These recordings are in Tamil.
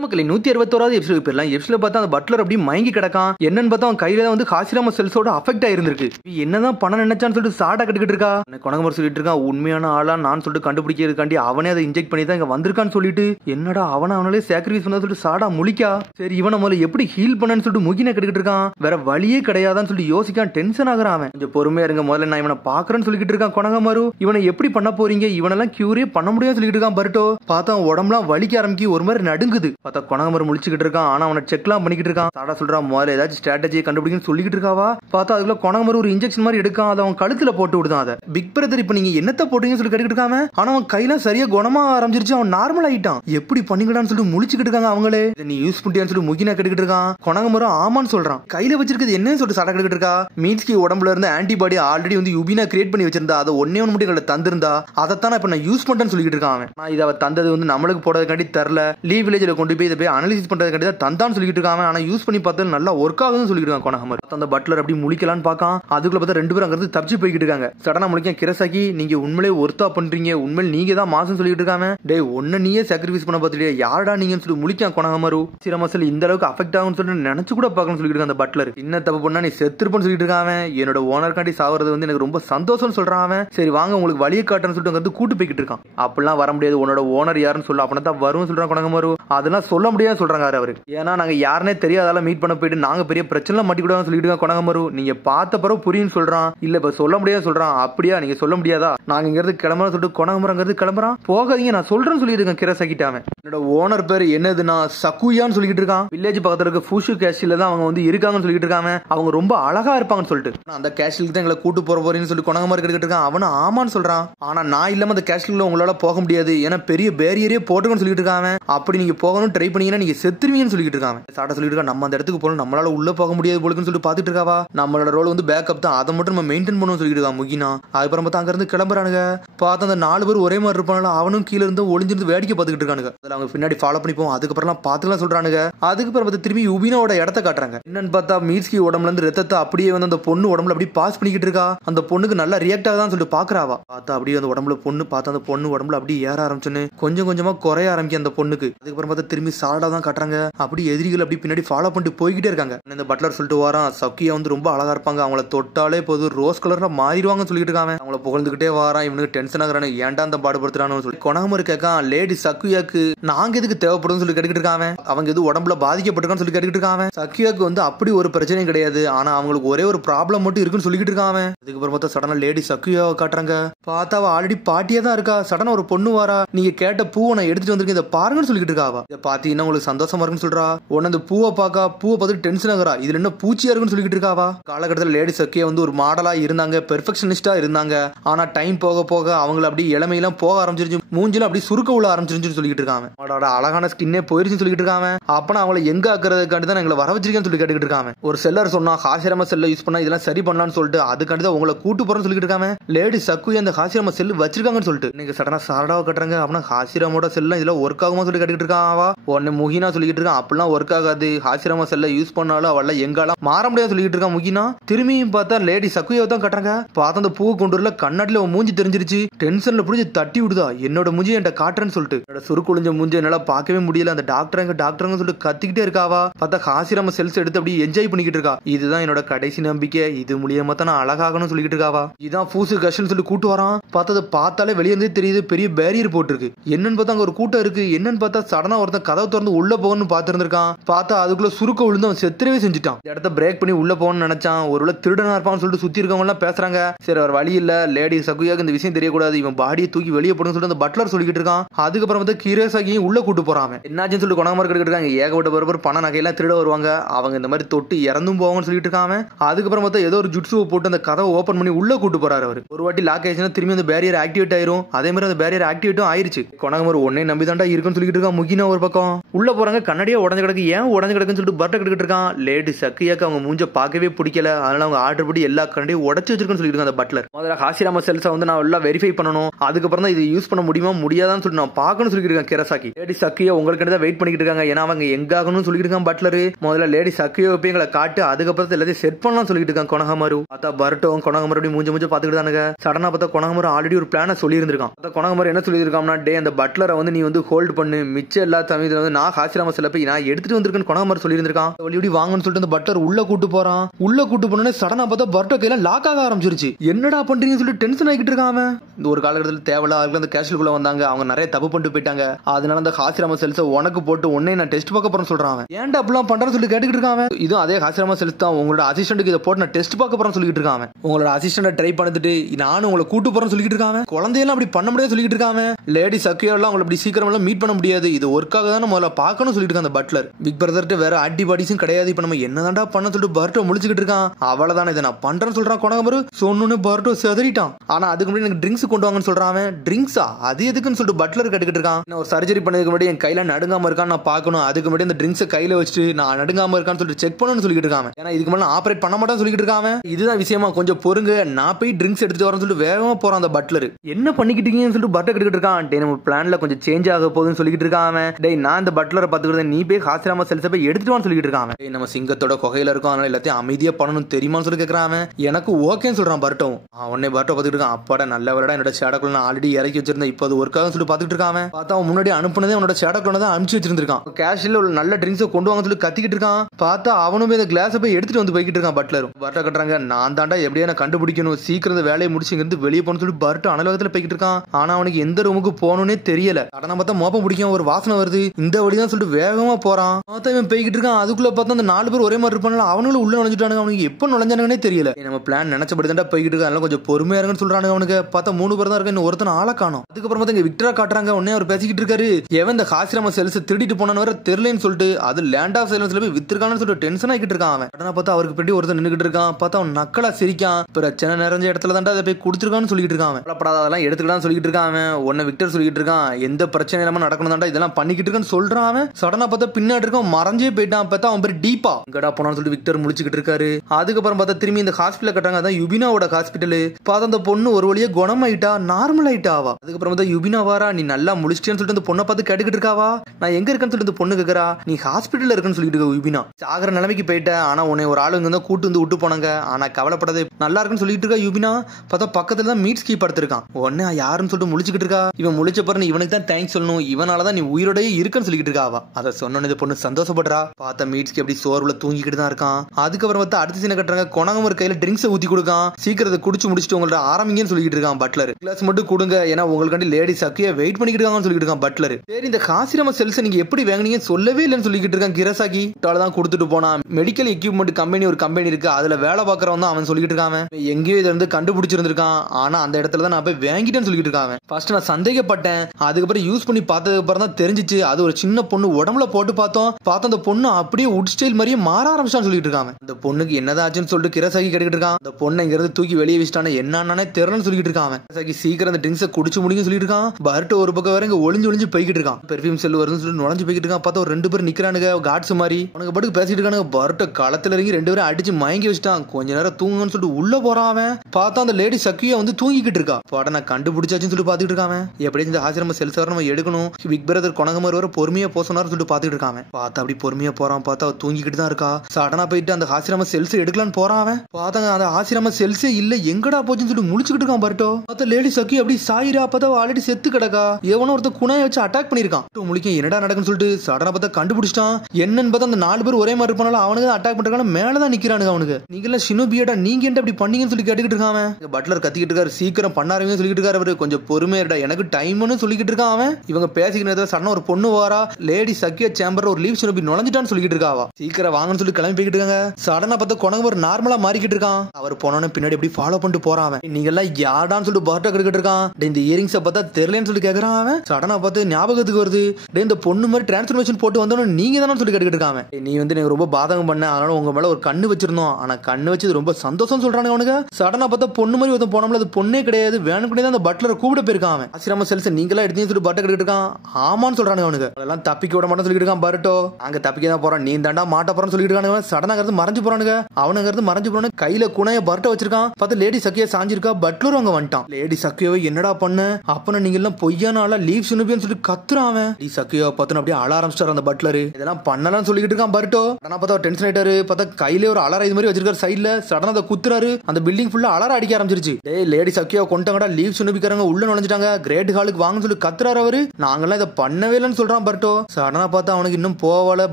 மக்களே 161வது எபிசோட் போயிடலாம். எபிசோட பார்த்தா அந்த பட்லர் அப்படியே மயங்கி கிடக்கான். என்னன்னு பார்த்தா அவன் கையில தான் வந்து ஹாசிராம செல்ஸோட அஃபெக்ட் ஆயிருந்திருக்கு. என்னதான் பண்ண நினைச்சான்னு சொல்லிட்டு சாட்டா கட்டுக்கிட்டு இருக்கா. கொணகமர் சொல்லிட்டு இருக்கான், உண்மையான ஆளா நான் சொல்லிட்டு கண்டுபிடிக்கிறதுக்காண்டி அவனே அதை இன்ஜெக்ட் பண்ணி தான் இங்க வந்திருக்கான்னு சொல்லிட்டு, என்னடா அவனாலே சாக்ரிஃபைஸ் பண்ண சொல்லிட்டு சாடா முழிக்கா. சரி இவனை முதல்ல எப்படி ஹீல் பண்ணன்னு சொல்லிட்டு முகின கட்டுக்கிட்டு இருக்கான். வேற வழியே கிடையாதான்னு சொல்லிட்டு யோசிக்கான். டென்ஷன் ஆகுறான் அவன். கொஞ்சம் பொறுமையா இருங்க, முதல்ல நான் இவனை பாக்குறேன்னு சொல்லிட்டு இருக்கான் கொணகமரு. இவனை எப்படி பண்ண போறீங்க, இவனெல்லாம் கியூரே பண்ண முடியாது சொல்லிட்டு இருக்கான் பர்ட்டோ. பார்த்தா உடம்புலாம் வலிக்க ஆரம்பிக்கி ஒரு மாதிரி நடுங்குது. பார்த்தா கொணகமரு முழிச்சுக்கிட்டு இருக்கான். ஆனா அவனை செக்லாம் பண்ணிக்கிட்டு இருக்கான். சாடா சொல்றான், முதல்ல ஏதாச்சும் ஸ்ட்ராட்டஜியை கண்டுபிடிக்கன்னு சொல்லிக்கிட்டு இருக்காவா. பார்த்தா அதுக்குள்ள கொணகமரு ஒரு இன்ஜெக்ஷன் மாதிரி எடுக்கான். அதை அவன் கழுத்துல போட்டு விடுதான். அதை பிக் பிரதர் இப்ப நீங்க என்னத்த போட்டீங்கன்னு சொல்லி கேட்டுக்கிட்டு இருக்காம. ஆனா அவன் கையில சரியா குணமா ஆரம்பிச்சிருச்சு. அவன் நார்மல் ஆயிட்டான். எப்படி பண்ணிக்கடான்னு சொல்லிட்டு முழிச்சுக்கிட்டு இருக்காங்க அவங்களே. நீ யூஸ் பண்ணியான்னு சொல்லி முகினா கேட்டுக்கிட்டு இருக்கான். கொணகமரு ஆமான்னு சொல்றான். கையில வச்சிருக்கிறது என்னன்னு சொல்லிட்டு சாடா கேட்டுக்கிட்டு இருக்கா. மீட்ஸ்கி உடம்புல இருந்து ஆன்டிபாடி ஆல்ரெடி வந்து யுபினா கிரியேட் பண்ணி வச்சிருந்தா. அதை ஒன்னே ஒன்று மட்டும் தந்திருந்தா. அதைத்தான் இப்ப நான் யூஸ் பண்றேன்னு சொல்லிட்டு இருக்கான். நான் இதை தந்தது வந்து நம்மளுக்கு போடுறதுக்காண்டி தரல, லீவ் வில்லேஜ்ல கொண்டு போய் இதை போய் அனலிசிஸ் பண்றதுக்காண்டி தான் தந்தான்னு சொல்லிட்டு இருக்காங்க. ஆனா யூஸ் பண்ணி பார்த்தா நல்லா ஒர்க் ஆகுதுன்னு சொல்லிட்டு இருக்கான் கொணகமரு. அந்த பட்லர் அப்படி முழிக்கலான்னு பார்க்கான். அதுக்குள்ள பார்த்தா ரெண்டு பேரும் அங்கிருந்து தப்பிச்சு போய்கிட்டு இருக்காங்க. சடனா முழிக்க கிரசாக்கி, நீங்க உண்மையிலே ஒர்த்தா பண்றீங்க, உண்மையில நீங்க தான் மாசம் சொல்லிட்டு இருக்காங்க. டேய் ஒன்னு நீயே சாக்ரிஃபைஸ் பண்ண பார்த்துட்டு யாரடா நீங்கன்னு சொல்லி முழிக்கான் கொணகமரு. சிரமசல் இந்த அளவுக்கு அஃபெக்ட் ஆகும்னு சொல்லிட்டு நினைச்சு கூட பார்க்கணும்னு சொல்லிட்டு இருக்கான் அந்த பட்லர். என்ன தப்பு பண்ணா நீ செத்துருப்பன்னு சொல்லிட்டு இருக்கான். என்னோட ஓனர்காண்டி சாவறது வந்து எனக்கு ரொம்ப சந்தோஷம்னு சொல்றான் அவன். சரி வாங்க உங்களுக்கு வழியை காட்டுன்னு சொல்லிட்டு அங்கிருந்து கூட்டு போய்கிட்டு இருக்கான். அப்படிலாம் வர முடியாது, உன்னோட ஓனர் யாருன்னு சொல்ல அப்படின்னா தான் வரும்னு சொல்றான் கொணகமரு. அதெல்லாம் சொல்ல முடியாது சொல்றாங்க அவரு. ஏன்னா நாங்க யாருனே தெரியாதால மீட் பண்ண போயிட்டு நாங்க பெரிய பிரச்சனை மாட்டிக்கூடாதுன்னு சொல்லிட்டு இருக்கான் கொணகமரு. நீங்க பார்த்த பிறகு புரியும்னு சொல்றான். இல்ல இப்ப சொல்ல முடியாது சொல்றான். அப்படியா நீங்க சொல்ல முடியாதா, நாங்க இங்க இருந்து கிளம்புறோம் சொல்லிட்டு கொணகமரங்கிறது கிளம்புறான். போகாதீங்க நான் சொல்றேன்னு சொல்லிட்டு இருக்கேன் கிரசாக்கிட்டாம. என்னோட ஓனர் பேர் என்னதுன்னா சக்குயான்னு சொல்லிட்டு இருக்கான். வில்லேஜ் பக்கத்துல இருக்க ஃபூஷு கேஷில தான் அவங்க வந்து இருக்காங்கன்னு சொல்லிட்டு இருக்காங்க. அவங்க ரொம்ப அழகா இருப்பாங்கன்னு சொல்லிட்டு அந்த கேஷிலுக்கு தான் எங்களை கூட்டு போறேன்னு சொல்லி கொணகமரு கேட்டுக்கிட்டு இருக்கான். அவன ஆமான்னு சொல்றான். ஆனா நான் இல்லாம அந்த கேஷிலுக்குள்ள உங்களால போக முடியாது, ஏன்னா பெரிய பேரியரே போட்டுக்கன்னு சொல்லிட்டு இருக்காங்க. அப்படி நீங்க போகணும் ட்ரை பண்ணீங்கன்னா நீங்க செத்துருவீங்கன்னு சொல்லிட்டு இருக்காங்க. சாட்டா சொல்லிட்டு இருக்கா, நம்ம அந்த இடத்துக்கு போகணும், நம்மளால உள்ள போக முடியாது போலுக்குன்னு சொல்லிட்டு பாத்துட்டு இருக்காவா. நம்மளோட ரோல் வந்து பேக்கப் தான், அதை மட்டும் நம்ம மெயின்டைன் பண்ணணும் சொல்லிட்டு இருக்கா முகினா. அதுக்கப்புறம் பார்த்தா அங்க இருந்து கிளம்புறானுங்க. பார்த்தா அந்த 4 பேர் ஒரே மாதிரி இருப்பாங்க. அவனும் கீழே இருந்து ஒளிஞ்சிருந்து வேடிக்கை பார்த்துக்கிட்டு இருக்கானுங்க. அதில் அவங்க பின்னாடி ஃபாலோ பண்ணிப்போம். அதுக்கப்புறம் பார்த்துக்கலாம் சொல்றானுங்க. அதுக்கப்புறம் பார்த்து திரும்பி யுபினாவோட இடத்த காட்டுறாங்க. என்னன்னு பார்த்தா மீட்ஸ்கி உடம்புல இருந்து ரத்தத்தை அப்படியே வந்து அந்த பொண்ணு உடம்புல அப்படி பாஸ் பண்ணிக்கிட்டு இருக்கா. அந்த பொண்ணுக்கு நல்லா ரியாக்ட் ஆகுதான்னு சொல்லிட்டு பாக்குறாவா. பார்த்தா அப்படியே அந்த உடம்புல பொண்ணு பார்த்தா அந்த பொண்ணு உடம்புல அப்படியே ஏற ஆரம்பிச்சுன்னு கொஞ்சம் கொஞ்சமா குறைய ஆரம்பிக்கும் அந்த பொண்ணுக்கு. அதுக்கப்புறம் பார்த்தா திரும்பி சாடா தான் காட்டுறாங்க. அப்படி எதிரிகள் அப்படி பின்னாடி ஃபாலோ பண்ணிட்டு போய்கிட்டே இருக்காங்க. இந்த பட்லர் சொல்லிட்டு வாரான், சக்கியா வந்து ரொம்ப அழகா இருப்பாங்க, அவங்கள தொட்டாலே போதும் ரோஸ் கலர்ல மாறிடுவாங்க சொல்லிட்டு இருக்காங்க. அவங்கள புகழ்ந்துகிட்டே வாரான். இவனுக்கு டென்ஷன் ஆகுறானு, ஏன்டா அந்த பாடுபடுத்துறான்னு சொல்லி கொணகமரு கேட்கான். லேடி சக்குயாக்கு நாங்க எதுக்கு தேவைப்படும் சொல்லி கேட்டுக்கிட்டு இருக்காங்க. அவங்க எது உடம்புல பாதிக்கப்பட்டிருக்கான்னு சொல்லி கேட்டுக்கிட்டு இருக்காங்க. சக்கியாக்கு வந்து அப்படி ஒரு பிரச்சனையும் கிடையாது, ஆனா அவங்களுக்கு ஒரே ஒரு ப்ராப்ளம் மட்டும் இருக்குன்னு சொல்லிக்கிட்டு இருக்காங்க. அதுக்கப்புறம் பார்த்தா சடனா லேடி சக்குயாவை காட்டுறாங்க. பார்த்தா அவ ஆல்ரெடி பாட்டியா தான் இருக்கா. சடனா ஒரு பொண்ணு வாரா, நீங்க கேட்ட பூவை நான் எடுத்துட்டு வந்திருக்கேன், இதை பாருங்கன்னு சொல்லிட்டு இருக்காவா. இதை பாத்தீங்கன்னா உங்களுக்கு சந்தோஷமா இருக்குன்னு சொல்றா. உடனே அந்த பூவை பார்த்துட்டு டென்ஷன் ஆகுறா. இதுல என்ன பூச்சியா இருக்குன்னு சொல்லிட்டு இருக்காவா. காலகட்டத்தில் லேடி சக்கியா வந்து ஒரு மாடலா இருந்தாங்க, பெர்ஃபெக்ஷனிஸ்டா இருந்தாங்க. ஆனா டைம் போக போக அவங்களை அப்படி இளமையெல்லாம் போக ஆரம்பிச்சிருச்சு, மூஞ்சில அப்படி சுருக்க உள்ள ஆரம்பிச்சிருச்சுன்னு சொல்லிட்டு இருக்காங்க. அவளோட அழகான ஸ்கின்னே போயிருச்சுன்னு சொல்லிட்டு இருக்காங்க. அப்பனா அவங்களை எங்க ஆக்குறதுக்காண்டி தான் எங்களை வர வச்சிருக்கேன்னு சொல்லி கேட்டுக்கிட்டு இருக்காங்க. ஒரு செல்லர் சொன்னா ஹாசிராம செல்ல யூஸ் பண்ணா இதெல்லாம் சரி பண்ணலாம்னு சொல்லிட்டு அதுக்காண்டி தான் உங்களை கூட்டு போறேன்னு சொல்லிட்டு இருக்காங்க. லேடி சக்குயா அந்த ஹாசிராம செல் வச்சிருக்காங்கன்னு சொல்லிட்டு நீங்க சடனா சாரடாவை கட்டுறாங்க. அப்படின்னா ஹாசிராமோட செல்ல இதெல்லாம் ஒர்க் ஆகுமா சொல்லி கேட்டுக்கிட்டு இருக்காவா. உடனே முகினா சொல்லிட்டு இருக்கான், அப்படிலாம் ஒர்க் ஆகாது, ஹாசிராம செல்ல யூஸ் பண்ணாலும் அவள எங்காலாம் மாற முடியாது சொல்லிட்டு இருக்கான் முகினா. திரும்பியும் பார்த்தா லேடி சக்குயாவை தான் கட்டுறாங்க. பார்த்தா அந்த பூவை கொண்டு வரல, கண்ணாடியில மூஞ்சி தெரிஞ்சிருச்சு. டென்ஷன்ல புடிச்சு தட்டி விடுதா, என்னோட மூஞ்சி என்கிட்ட காட்டுறேன்னு சொல்லிட்டு. என்னோட சுருக்குழிஞ்ச மூஞ்சி என்னால பார்க்கவே முடியல, அந்த டாக்டருங்க சொல்லிட்டு கத்திக்கிட்டே இருக்காவா. பார்த்தா ஹாசிராம செல்ஸ் எடுத்து அப்படி என்ஜாய் பண்ணிக்கிட்டு இருக்கா. இதுதான் என்னோட கடைசி நம்பிக்கை, இது மூலியமா தான் நான் அழகாகணும்னு சொல்லிட்டு இருக்காவா. இதான் ஃபூசு கஷன் சொல்லி கூட்டு வரான். பார்த்தது பார்த்தாலே வெளியே இருந்தே தெரியுது, பெரிய பேரியர் போட்டுருக்கு. என்னன்னு பார்த்தா அங்க ஒரு கூட்டம் இருக்கு. என்னன்னு பார்த்தா சடனா ஒருத்தன் கதவை திறந்து உள்ள போகணும்னு பார்த்திருந்திருக்கான். பார்த்தா அதுக்குள்ள சுருக்க விழுந்து அவன் செத்துறவே செஞ்சுட்டான். இந்த இடத்த பிரேக் பண்ணி உள்ள போகணும்னு நினைச்சான். ஒருவேளை திருடனா இருப்பான்னு சொல்லிட்டு சுத்தி இருக்கவங்க எல்லாம் பேசுறாங்க. சரி அவர் வழி இல்ல, லேடி சக்குயாக்கு இந்த விஷயம் தெரியக்கூடாது, இவன் பாடியை தூக்கி வெளியே போடுன்னு சொல்லிட்டு அந்த பட்லர் சொல்லிட்டு இருக்கான். அதுக்கப்புறம் வந்து கிரசாக்கியும் உள்ள கூட்டு போறான். என்னாச்சுன்னு சொல்லிட்டு கொணகமரு கேட்டுக்கிட்டு இருக்காங்க. ஏகப்பட்ட பேர் பண நகையெல்லாம் திருட வருவாங்க, அவங்க இந்த மாதிரி தொட்டு இறந்தும் போவாங்கன்னு சொல்லிட்டு இருக்காங்க. அதுக்கப்புறம் பார்த்தா ஏதோ ஒரு ஜுட்ஸுவை போட்டு அந்த கதவை ஓபன் பண்ணி உள்ள கூட்டு போறாரு. அவர் ஒரு வாட்டி லாக் ஆயிடுச்சுன்னா திரும்பி அந்த பேரியர் ஆக்டிவேட் ஆயிரும். அதே மாதிரி அந்த பேரியர் ஆக்டிவேட்டும் ஆயிருச்சு. கொணகமரு ஒன்னே நம்பி தாண்டா இருக்குன்னு சொல்லிட்டு இருக்கான். முகினா ஒரு பக்கம் உள்ள போறாங்க. கண்ணாடியா உடஞ்சு கிடக்கு, ஏன் உடஞ்சு கிடக்குன்னு சொல்லிட்டு பர்ட்ட கிட்டு இருக்கான். லேடி சக்கியாக்கு அவங்க மூஞ்ச பார்க்கவே பிடிக்கல, அதனால அவங்க ஆர்டர் படி எல்லா கண்டையும் உடச்சு வச்சிருக்குன்னு சொல்லிட்டு இருக்காங்க அந்த பட்லர். முதல்ல ஹாசிராம செல்ஸை வந்து நான் எல்லாம் வெரிஃபை பண்ணணும், அதுக்கப்புறம் தான் இது யூஸ் பண்ண முடியுமா முடியாதான்னு சொல்லி நான் பார்க்கணும்னு சொல்லிட்டு இருக்கான் கிரசாக்கி. லேடி சக்கியா உங்களுக்கு தான் வெயிட் பண்ணிட்டு இருக்காங்க, ஏன்னா அவங்க எங்க ஆகணும்னு சொல்லிட்டு இருக்கான் பட்லர். முதல்ல லேடி சக்கியா எங்களை காட்டு, அதுக்கப்புறம் எல்லாத்தையும் செட் பண்ணலாம் சொல்லிட்டு இருக்கான் கொணகமரு. பார்த்தா பர்ட்டும் கொணகமரு மூஞ்ச பார்த்துக்கிட்டு தானுங்க. சடனா பார்த்தா கொணகமரு ஆல்ரெடி ஒரு பிளான சொல்லி இருந்திருக்கான். கொணகமரு என்ன சொல்லி இருக்கான்னா, டே அந்த பட்லரை வந்து நீ வந்து ஹோல்ட் பண்ணு, மிச்ச எல்லா சமயத்துல வந்து நான் ஹாசிராம செல்ல போய் நான் எடுத்துட்டு வந்திருக்கேன்னு கொணகமர் சொல்லியிருந்திருக்கான். வழிபடி வாங்கன்னு சொல்லிட்டு அந்த பட்லர் உள்ள கூட்டு போறான். உள்ள கூட்டு போனோடனே சடனா பார்த்தா பர்ட்டோ கையில லாக் ஆக ஆரம்பிச்சிருச்சு. என்னடா பண்றீங்கன்னு சொல்லிட்டு டென்ஷன் ஆகிட்டு இருக்கான் அவன். இந்த ஒரு காலகட்டத்தில் தேவையில்ல அந்த கேஷுக்குள்ள வந்தாங்க, அவங்க நிறைய தப்பு பண்ணிட்டு போயிட்டாங்க. அதனால அந்த ஹாசிராம செல்ஸை உனக்கு போட்டு உடனே நான் டெஸ்ட் பார்க்க போறேன்னு சொல்றான். ஏன்டா அப்படிலாம் பண்றேன்னு சொல்லி கேட்டுக்கிட்டு இருக்கான். இதுவும் அதே ஹாசிராம செல்ஸ் தான். உங்களோட அசிஸ்டன்ட்டுக்கு இதை போட்டு நான் டெஸ்ட் பார்க்க போறேன்னு சொல்லிட்டு இருக்கான். உங்களோட அசிஸ்டன்ட் ட்ரை பண்ணிட்டு நானும் உங்களை கூட்டு போறேன்னு சொல்லிட்டு இருக்காங்க. குழந்தையெல்லாம் அப்படி பண்ண முடியாது சொல்லிட்டு இருக்காங்க. லேடி சக்கியோ எல்லாம் உங்களை அப்படி சீக்கிரம் எல்லாம் மீட் பண்ண முடியாது, இது ஒர்க்காக தான் முதல்ல பார்க்கணும் சொல்லிட்டு இருக்கான் அந்த பட்லர். பிக் பிரதர்ட்ட வேற ஆன்டிபாடிஸும் கிடையாது, இப்ப நம்ம என்னதான்டா பண்ண சொல்லிட்டு பர்ட்டோ முழிச்சுக்கிட்டு இருக்கான். அவ்வளவுதான் இதை நான் பண்றேன்னு சொல்றான் கொணகமரு. சொன்னு பர்ட்டோ செதறிட்டான். ஆனா அதுக்கு முன்னாடி எனக்கு ட்ரிங்க்ஸ் கொண்டு வாங்கன்னு சொல்றான். ட்ரிங்க்ஸா அது எதுக்குன்னு சொல்லிட்டு பட்லர் கேட்டுக்கிட்டு இருக்கான். நான் ஒரு சர்ஜரி பண்ணதுக்கு முன்னாடி என் கையில நடுங்காம இருக்கான்னு நான் பார்க்கணும், அதுக்கு முன்னாடி இந்த ட்ரிங்க்ஸை கையில வச்சுட்டு நான் நடுங்காம இருக்கான்னு சொல்லிட்டு செக் பண்ணணும்னு சொல்லிட்டு இருக்காங்க. ஏன்னா இதுக்கு மேல ஆபரேட் பண்ண மாட்டான்னு சொல்லிட்டு இருக்காங்க. இதுதான் விஷயமா, கொஞ்சம் பொறுங்க, நான் போய் ட்ரிங்க்ஸ் எடுத்துட்டு வரேன்னு சொல்லிட்டு வேகமா போறான் அந்த பட்லர். என்ன பண்ணிக்கிட்டீங்கன்னு சொல்லிட்டு பர்ட்டோ கேட்டுக்கிட்டு இருக்கான். டே நம்ம பிளான்ல கொஞ்சம் சேஞ்ச் ஆக போகுதுன்னு சொல்லிட்டு இருக்கான். டேய் நான் இந்த பட்லரை பாத்துக்கிட்டு நீ போய் ஹாசிராம செல்ஸை போய் எடுத்துட்டு வான்னு சொல்லிட்டு இருக்கான். நம்ம சிங்கத்தோட குகையில இருக்கோம், அதனால எல்லாத்தையும் அமைதியா பண்ணணும் தெரியுமான்னு சொல்லி கேட்கறான். எனக்கு ஓகேன்னு சொல்றான் பர்ட்டோ. உடனே பர்ட்டோ பாத்துக்கிட்டு இருக்கான். அப்பாடா நல்ல வேலைடா, என்னோட ஷேடோக்குள்ள நான் ஆல்ரெடி இறக்கி வச்சிருந்தேன், இப்போ அது ஒர்க் ஆகும் சொல்லி பாத்துக்கிட்டு இருக்கான். பார்த்தா அவன் முன்னாடி அனுப்புனதே அவனோட ஷேடோக்குள்ள தான் அனுப்பிச்சு வச்சிருந்திருக்கான். கேஷ்ல உள்ள நல்ல ட்ரிங்க்ஸை கொண்டு வாங்க சொல்லி கத்திக்கிட்டு இருக்கான். பார்த்தா அவனும் இந்த கிளாஸை போய் எடுத்துட்டு வந்து போய்கிட்டு இருக்கான் பட்லரும். பர்ட்டோ கட்டுறாங்க, நான் தாண்டா எப்படியா நான் கண்டுபிடிக்கணும், சீக்கிரம் இந்த வேலையை முடிச்சு இருந்து வெளியே போகணும்னு சொல்லி பர்ட்டோ அனலகத்துல போய்கிட்டு இருக்கான். ஆனா அவனுக்கு எந்த ரூமுக்கு போகணும்னே தெரியல. கடனை பார்த்தா மோப்பம் பிடிக்கும், ஒரு வாசனை வருது, இந்த வழிதான் சொல்லிட்டு வேகமா போறான். பார்த்தா இவன் போய்கிட்டு இருக்கான். அதுக்குள்ள பார்த்தா அந்த 4 பேர் ஒரே மாதிரி இருப்பாங்க, அவனும் உள்ள நுழைஞ்சிட்டானுங்க. அவனுக்கு எப்ப நுழைஞ்சானுங்கன்னே தெரியல. நம்ம பிளான் நினைச்சபடி தாண்டா போய்கிட்டு இருக்கான், அதெல்லாம் கொஞ்சம் பொறுமையா இருக்குன்னு சொல்றானுங்க. அவனுக்கு பார்த்தா 3 பேர் தான் இருக்கு, இன்னும் ஒருத்தன் ஆளை காணோம். அதுக்கப்புறம் பார்த்தா இங்க விக்டரா காட்டுறாங்க. உடனே அவர் பேசிக்கிட்டு இருக்காரு, எவன் இந்த ஹாசிராம செல்ஸ் திருடிட்டு போனான்னு வர தெரியலன்னு சொல்லிட்டு அது லேண்ட் ஆஃப் சைலன்ஸ்ல போய் வித்திருக்கான்னு சொல்லிட்டு டென்ஷன் ஆகிட்டு இருக்கான். அவன் உடனே பார்த்தா அவருக்கு பின்னாடி ஒருத்தன் நின்னுகிட்டு இருக்கான். பார்த்தா அவன் நக்கலா சிரிக்கான். பிரச்சனை நிறைஞ்ச இடத்துல தாண்டா அதை போய் கொடுத்துருக்கான்னு சொல்லிட்டு இருக்கான். கவலைப்படாத, அதெல்லாம் எடுத்துக்கிட்டான்னு சொல்லிட்டு இருக்கான். உடனே விக்டர் சொல்லிட்டு இருக்கான், எந்த பிரச்சனை இல்லாம நடக்கணும் தாண்டா இதெல்லாம் பண்ணிக்கிட்டு இருக்கான்னு சொல்றான். சடனா பார்த்தா பின்னாடி இருக்கான், மறைஞ்சே போயிட்டான். பார்த்தா அவன் பேர் டீப்பா. இங்கடா போனான்னு சொல்லிட்டு விக்டர் முடிச்சுக்கிட்டு இருக்காரு. அதுக்கப்புறம் பார்த்தா திரும்பி இந்த ஹாஸ்பிட்டல் கட்டுறாங்க, அதான் யுபினாவோட ஹாஸ்பிட்டல். பார்த்தா அந்த பொண்ணு ஒரு வழியா குணமாயிட்டா, நார்மல் ஆயிட்டாவா. அதுக்கப்புறம் பார்த்தா யுபினா வாரா, நீ நல்லா முடிச்சிட்டேன்னு சொல்லிட்டு அந்த பொண்ணை பார்த்து கேட்டுக்கிட்டு இருக்காவா. நான் எங்க இருக்கேன்னு சொல்லிட்டு இந்த பொண்ணு கேக்குறா. நீ ஹாஸ்பிட்டல்ல இருக்குன்னு சொல்லிட்டு இருக்க யுபினா. சாகர நிலைமைக்கு போயிட்ட, ஆனா உன்னை ஒரு ஆளு இங்க கூட்டு வந்து விட்டு போனாங்க, ஆனா கவலைப்படாதே நல்லா இருக்குன்னு சொல்லிட்டு இருக்கா யுபினா. பார்த்தா பக்கத்துல தான் மீட் ஸ்கீப் படுத்திருக்கான். உடனே யாருன்னு சொல்லிட்டு முழிச்சுக்கிட்டு இருக்கா. இவன் முழிச்ச பிறகு இவனுக்கு தான் தேங்க்ஸ் சொல்லணும், இவனாலதான் நீ உயிரோடய இருக்குன்னு சொல்லிட்டு இருக்காவா. அதை சொன்ன இந்த பொண்ணு சந்தோஷப்படுறா. பார்த்தா மீட்ஸ்கி அப்படி சோர்வுல தூங்கிக்கிட்டு தான் இருக்கான். அதுக்கப்புறம் பார்த்தா அடுத்த சீனை கட்டுறாங்க, கொணகமர் கையில ட்ரிங்க்ஸை ஊத்தி கொடுக்கான். சீக்கிரத்தை குடிச்சு முடிச்சுட்டு உங்களோட ஆரம்பிங்கன்னு சொல்லிட்டு இருக்கான் பட்லர். கிளாஸ் மட்டும் கொடுங்க, ஏன்னா உங்களுக்காண்டி லேடி சக்கிய வெயிட் பண்ணிக்கிட்டு இருக்காங்கன்னு சொல்லிட்டு இருக்கான் பட்லர். சரி இந்த ஹாசிராம செல்ஸ் நீங்க எப்படி வாங்குனீங்கன்னு சொல்லவே இல்லைன்னு சொல்லிட்டு இருக்கான் கிரசாகி. தான் கொடுத்துட்டு போனான். மெடிக்கல் எக்யூப்மெண்ட் கம்பெனி ஒரு கம்பெனி இருக்கு, அதுல வேலை பார்க்கறவன் தான் அவன் சொல்லிட்டு இருக்கான். எங்கேயோ இதை வந்து கண்டுபிடிச்சிருந்திருக்கான், ஆனா அந்த இடத்துல தான் நான் போய் வாங்கிட்டேன்னு சொல்லிட்டு இருக்கான். ஃபர்ஸ்ட் நான் சந்தேகப்பட்டேன், அதுக்கப்புறம் யூஸ் பண்ணி பார்த்ததுக்கு அப்புறம் தான் தெரிஞ்சிச்சு அது ஒரு சின்ன பொண்ணு. உடம்புல போட்டு பார்த்தோம், அந்த பொண்ணு அப்படியே உட் ஸ்டைல் மாதிரியே மாற ஆரம்பிச்சான்னு சொல்லிட்டு இருக்காங்க. அந்த பொண்ணுக்கு என்னதான் ஆச்சுன்னு சொல்லிட்டு கிரசாகி கேட்டுக்கிட்டு இருக்கான். அந்த பொண்ணை இங்க இருந்து தூக்கி வெளியே வச்சிட்டானே என்னன்னு தெரியலன்னு சொல்லிட்டு இருக்கான். கிரசாகி சீக்கிரம் அந்த ட்ரிங்க்ஸை குடிச்சு முடிங்க சொல்லிட்டு இருக்கான். பர்ட் ஒரு பக்கம் வேற இங்க ஒளிஞ்சு போய்கிட்டு இருக்கான். பெர்ஃபியூம் செல் வருதுன்னு சொல்லி நுழைஞ்சு போய்கிட்டு இருக்கான். பார்த்தா ஒரு 2 பேர் நிக்கிறானுங்க காட்ஸ் மாதிரி. அவனுக்கு பாட்டுக்கு பேசிட்டு இருக்கானுங்க. பர்ட் களத்துல இறங்கி 2 பேரும் அடிச்சு மயங்கி வச்சுட்டான். கொஞ்ச நேரம் தூங்குன்னு சொல்லிட்டு உள்ள போறான். அவன் பார்த்தா அந்த லேடி சக்கியா வந்து தூங்கிக்கிட்டு இருக்கா. பாட நான் கண்டுபிடிச்சாச்சுன்னு சொல்லி பாத்துட்டு இருக்கான். எப்படி இந்த ஹாசிராம செல்ஸ் நம்ம எடுக்கணும், பிக் பிரதர் கொணகமர் வர பொறுமையா போசனார்னு சொல்லிட்டு பாத்துட்டு இருக்கான். பார்த்தா அப்படி பொறுமையா போறான். பார்த்தா தூங்கிக்கிட்டு தான் இருக்கா. சடனா போயிட்டு அந்த ஹாசிராம செல்ஸ் எடுக்கலான்னு போறான். பார்த்தாங்க அந்த ஹாசிராம செல்ஸே இல்ல, எங்கடா போச்சுன்னு சொல்லி முழிச்சுக்கிட்டு இருக்கான். பர்ட்டோ பார்த்தா லேடி சக்கி அப்படி சாயிரா. பார்த்தா ஆல்ரெடி செத்து கிடக்கா. எவனோ ஒருத்த குணைய வச்சு அட்டாக் பண்ணிருக்கான். முழிக்க என்னடா நடக்குன்னு சொல்லிட்டு சடனா பார்த்தா கண்டுபிடிச்சிட்டான். என்னன்னு பார்த்தா அந்த 4 பேர் ஒரே மாதிரி இருப்பானால அவனுக்கு அட்டாக் பண்றாங்க. மேலதான் நிக்கிறானுங்க அவனுக்கு. நீங்க ஷினோபியாடா நீங்க என்ன அப்படி பண்ணீங்கன்னு சொல்லி கேட்டுக்கிட்டு இருக்கான். பட்லர் கத்திக்கிட்டு இருக்காரு, சீக்கிரம் பண்ணாருன்னு சொல்லிட்டு இருக்காரு. அவரு கொஞ்சம் பொறுமையா எனக்கு டைம்னு சொல்லிக்கிட்டு இருக்கான். அவன் இவங்க பேசிக்கிட்டு சடனா ஒரு பொண்ணு வாரா. லேடி சக்கியா சேம்பர் ஒரு லீவ் ஷினோபி நுழைஞ்சிட்டான்னு சொல்லிட்டு இருக்காவா. சீக்கிரம் வாங்கன்னு சொல்லி கிளம்பி போய்கிட்டு இருக்காங்க. சடனா பார்த்தா கொணகமர் நார்மலா மாறிக்கிட்டு இருக்கான். அவர் போனோன்னு பின்னாடி எப்படி ஃபாலோ பண்ணிட்டு போறான். நீங்க எல்லாம் யாடான்னு சொல்லிட்டு பர்ட்டா கிட்டு இருக்கான். இந்த இயரிங்ஸை பார்த்தா தெரியலன்னு சொல்லி கேக்குறான். அவன் சடனா பார்த்து ஞாபகத்துக்கு வருது, இந்த பொண்ணு மாதிரி டிரான்ஸ்ஃபர்மேஷன் போட்டு வந்தோன்னு நீங்க தானே சொல்லி கேட்டுக்கிட்டு இருக்காங்க. நீ வந்து நீங்க ரொம்ப பாதகம் பண்ண, அதனால உங்க மேல ஒரு கண்ணு வச்சிருந்தோம், ஆனா கண்ணு வச்சது ரொம்ப சந்தோஷம் சொல்றாங்க அவனுக்கு. சடனா பார்த்தா பொண்ணு மாதிரி ஒருத்தன் போனோம்ல, அது பொண்ணே கிடையாது, வேணுக்குனே தான் அந்த பட்லரை கூப்பிட போயிருக்கான். அவன் ஹாசிராம செல்ஸ் நீங்களா எடுத்தீங்கன்னு சொல்லி பர்ட்டா கிட்டு இருக்கான். ஆமான்னு சொல்றானுங்க அவனுக்கு. அதெல்லாம் தப்பிக்க விட மாட்டேன்னு சொல்லிட்டு இருக்கான் பர்ட்டோ. அங்க தப்பிக்க தான் போறான், நீ தாண்டா மாட்ட போறான்னு சொல்லிட்டு இருக்கானுங்க. சடனா கருத்து மறைஞ்சு போறானுங்க. அவனுக்கு மறைஞ்சு போறானு கையில குணைய பர்ட்டா வச்சிருக்கான். பார்த்து லேடி சக்கியா சாஞ்சிருக்கா. பட்லரும் அங்க வந்துட்டான். லேடி சக்கியாவை என்னடா பண்ண, அப்ப நீங்க எல்லாம் பொய்யான ஆளா லீவ் ஷினோபின்னு சொல்லி கத்துறான். லேடி சக்கியாவை பார்த்து அப்படியே அழ ஆரம்பிச்சிட்டாரு அந்த பட்லர். இதெல்லாம் பண்ணலாம் சொல்லிட்டு இருக்கான் பர்ட்டோ. ஆனா பார்த்தா டென்ஷன் ஆயிட்டாரு. பார்த்தா கையில ஒரு அலாரம் இது மாதிரி வச்சிருக்காரு சைடுல. சடனா அதை குத்துறாரு. அந்த பில்டிங் ஃபுல்லா அலாரம் அடிக்க ஆரம்பிச்சிருச்சு. டேய் லேடி சக்கியாவை கொண்டாங்கடா, லீவ் ஷினோபிக்காரங்க உள்ள நுழைஞ்சிட்டாங்க, கிரேட் ஹாலுக்கு வாங்கன்னு சொல்லி கத்துறாரு அவரு. நாங்கெல்லாம் இதை பண்ணவே இல்லைன்னு சொல்றாங்க. சொல்றான் பர்ட்டோ. சடனா பார்த்தா அவனுக்கு இன்னும் போவால,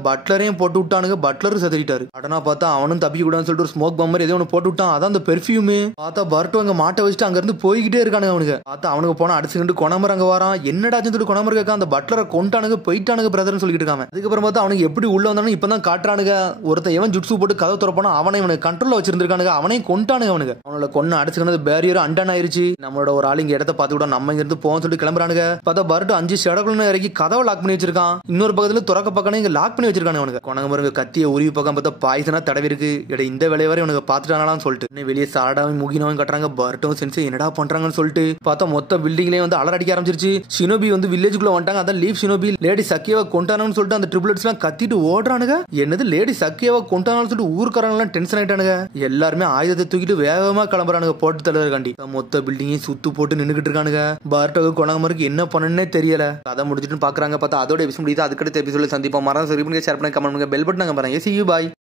பட்லரையும் போட்டு விட்டானுங்க. பட்லரும் செத்துட்டாரு. சடனா பார்த்தா அவனும் தப்பிக்க கூடாதுன்னு சொல்லிட்டு ஒரு ஸ்மோக் பம்பர் ஏதோ ஒன்று போட்டு விட்டான். அதான் அந்த பெர்ஃபியூம். பார்த்தா பர்ட்டோ அங்க மாட்ட வச்சுட்டு அங்க இருந்து போய்கிட்டே இருக்கானுங்க அவனுக்கு. பார்த்தா அவனுக்கு போனா அடிச்சுக்கிட்டு கொணமர் அங்க வரான். என்னடாச்சுன்னு சொல்லி கொணமர் கேட்க அந்த பட்லரை கொண்டானுங்க போயிட்டானுங்க பிரதர்னு சொல்லிட்டு இருக்காங்க. அதுக்கப்புறம் பார்த்தா அவனுக்கு எப்படி உள்ள வந்தானு இப்பதான் காட்டுறானுங்க. ஒருத்த எவன் ஜுட்ஸு போட்டு கதை துறப்பானோ அவனை இவனுக்கு கண்ட்ரோல்ல வச்சிருந்திருக்கானுங்க. அவனையும் கொண்டானுங்க. அவனுக்கு அவனோட கொன்னு அடிச்சுக்கினது பேரியர் அண்டன் ஆயிருச்சு. நம்மளோட ஒரு ஆள் இங்க இடத்த பார்த்து விட நம்ம இங்க இருந்து போவோம் சொல்லிட்டு கிளம்புறானுங்க. பார்த்தா பர்ட்டோ 5 ஷடகுள்ள இறக்கி கதவை லாக் பண்ணி வச்சிருக்கான். இன்னொரு பக்கத்துல துறக்க பக்கம் இங்க லாக் பண்ணி வச்சிருக்கானு. அவனுக்கு கொணமருங்க கத்திய உருவி பக்கம் பார்த்தா பாய்சனா தடவி இருக்கு. இந்த வேலையை வரை இவனுக்கு பாத்துட்டானான்னு சொல்லிட்டு வெளியே சாடாவும் முகினவும் கட்டுறாங்க. பர்ட்டோ சென்ஸ் என்னடா பண்றாங்கன்னு சொல்லிட்டு பார்த்தா மொத்த பில்டிங்லயே வந்து அலறடிக்க ஆரம்பிச்சிருச்சு. ஷினோபி வந்து வில்லேஜுக்குள்ள வந்துட்டாங்க. அதான் லீவ் ஷினோபி லேடி சக்கியாவை கொண்டானு சொல்லிட்டு அந்த ட்ரிபிள்ஸ் எல்லாம் கத்திட்டு ஓடுறானுங்க. என்னது லேடி சக்கியாவை கொண்டானு சொல்லிட்டு ஊர்க்காரங்க எல்லாம் டென்ஷன் ஆயிட்டானுங்க. எல்லாருமே ஆயுதத்தை தூக்கிட்டு வேகமா கிளம்புறானுங்க போட்டு தள்ளுறதுக்காண்டி. மொத்த பில்டிங்கையும் சுத்து போட்டு நின்னுகிட்டு இருக்கானுங்க. பர்ட்டோக்கு கொணமருக்கு என்ன பண்ணணும்னே தெரியல. கதை முடிஞ்சிட்டு பாக்குறாங்க. பார்த்தா அதோட எபிசோட் முடியுது. அதுக்கடுத்த எபிசோட சந்திப்போம். மறந்து ஷேர் பண்ணி கமெண்ட் பண்ணுங்க. பெல் பட்டன் பாருங்க. See you bye.